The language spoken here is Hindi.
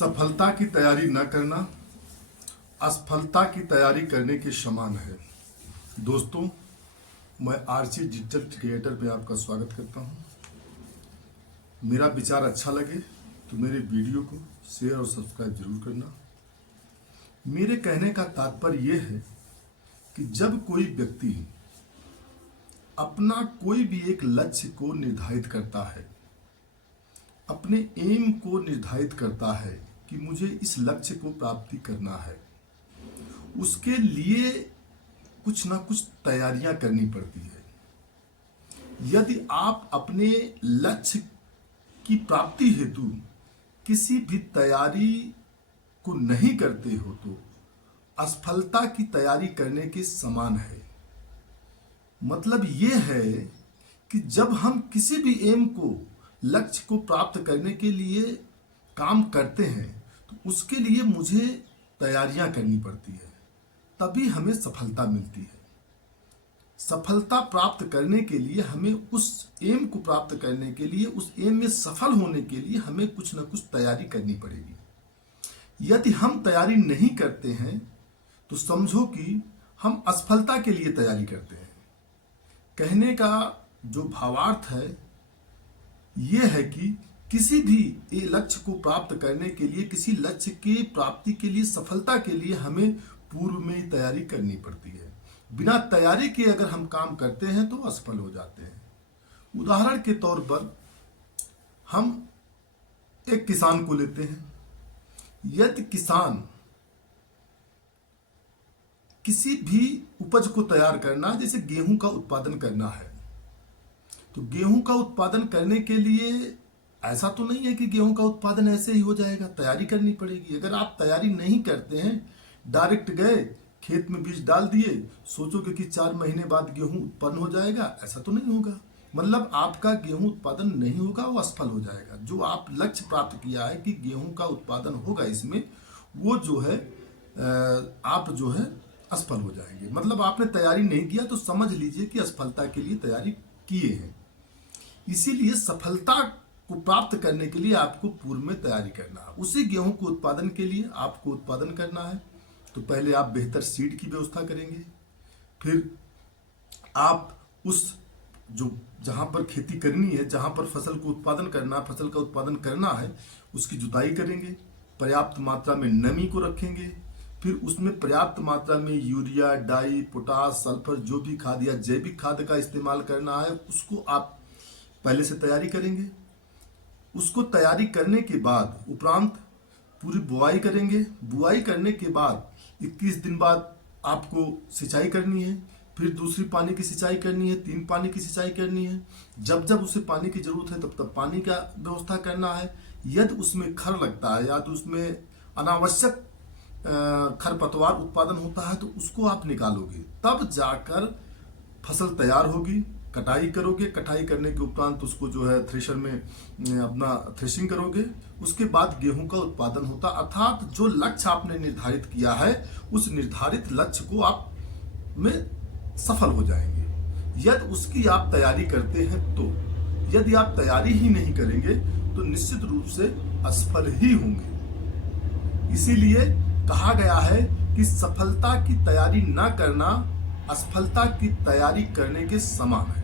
सफलता की तैयारी न करना असफलता की तैयारी करने के समान है। दोस्तों, मैं आरसी डिजिटल क्रिएटर पे आपका स्वागत करता हूं। मेरा विचार अच्छा लगे तो मेरे वीडियो को शेयर और सब्सक्राइब जरूर करना। मेरे कहने का तात्पर्य यह है कि जब कोई व्यक्ति अपना कोई भी एक लक्ष्य को निर्धारित करता है, अपने एम को निर्धारित करता है कि मुझे इस लक्ष्य को प्राप्ति करना है, उसके लिए कुछ ना कुछ तैयारियां करनी पड़ती है। यदि आप अपने लक्ष्य की प्राप्ति हेतु किसी भी तैयारी को नहीं करते हो तो असफलता की तैयारी करने के समान है। मतलब यह है कि जब हम किसी भी एम को, लक्ष्य को प्राप्त करने के लिए काम करते हैं तो उसके लिए मुझे तैयारियां करनी पड़ती है, तभी हमें सफलता मिलती है। सफलता प्राप्त करने के लिए हमें उस एम को प्राप्त करने के लिए, उस एम में सफल होने के लिए हमें कुछ ना कुछ तैयारी करनी पड़ेगी। यदि हम तैयारी नहीं करते हैं तो समझो कि हम असफलता के लिए तैयारी करते हैं। कहने का जो भावार्थ है यह है कि किसी भी लक्ष्य को प्राप्त करने के लिए, किसी लक्ष्य की प्राप्ति के लिए, सफलता के लिए हमें पूर्व में तैयारी करनी पड़ती है। बिना तैयारी के अगर हम काम करते हैं तो असफल हो जाते हैं। उदाहरण के तौर पर हम एक किसान को लेते हैं। यदि किसान किसी भी उपज को तैयार करना, जैसे गेहूं का उत्पादन करना है, तो गेहूं का उत्पादन करने के लिए ऐसा तो नहीं है कि गेहूं का उत्पादन ऐसे ही हो जाएगा, तैयारी करनी पड़ेगी। अगर आप तैयारी नहीं करते हैं, डायरेक्ट गए खेत में बीज डाल दिए, सोचोगे कि 4 महीने बाद गेहूं उत्पन्न हो जाएगा, ऐसा तो नहीं होगा। मतलब आपका गेहूं उत्पादन नहीं होगा, वो असफल हो जाएगा। जो आप लक्ष्य प्राप्त किया है कि गेहूं का उत्पादन होगा इसमें, वो जो है आप जो है असफल हो जाएंगे। मतलब आपने तैयारी नहीं किया तो समझ लीजिए कि असफलता के लिए तैयारी किए हैं। इसीलिए सफलता को प्राप्त करने के लिए आपको पूर्व में तैयारी करना है। उसी गेहूं को उत्पादन के लिए आपको उत्पादन करना है तो पहले आप बेहतर सीड की व्यवस्था करेंगे। फिर आप उस जो जहां पर खेती करनी है, जहां पर फसल को उत्पादन करना, फसल का उत्पादन करना है, उसकी जुताई करेंगे। पर्याप्त मात्रा में नमी को रखेंगे। फिर उसमें पर्याप्त मात्रा में यूरिया, डाई, पोटास, सल्फर, जो भी खाद या जैविक खाद का इस्तेमाल करना है, उसको आप पहले से तैयारी करेंगे। उसको तैयारी करने के बाद उपरांत पूरी बुआई करेंगे। बुआई करने के बाद 21 दिन बाद आपको सिंचाई करनी है। फिर दूसरी पानी की सिंचाई करनी है, 3 पानी की सिंचाई करनी है। जब जब उसे पानी की जरूरत है तब तब पानी का व्यवस्था करना है। यदि उसमें खर लगता है या तो उसमें अनावश्यक खरपतवार उत्पादन होता है तो उसको आप निकालोगे, तब जाकर फसल तैयार होगी। कटाई करोगे, कटाई करने के उपरांत उसको जो है थ्रेशर में अपना थ्रेशिंग करोगे। उसके बाद गेहूं का उत्पादन होता, अर्थात जो लक्ष्य आपने निर्धारित किया है उस निर्धारित लक्ष्य को आप में सफल हो जाएंगे यदि उसकी आप तैयारी करते हैं तो। यदि आप तैयारी ही नहीं करेंगे तो निश्चित रूप से असफल ही होंगे। इसीलिए कहा गया है कि सफलता की तैयारी न करना असफलता की तैयारी करने के समान है।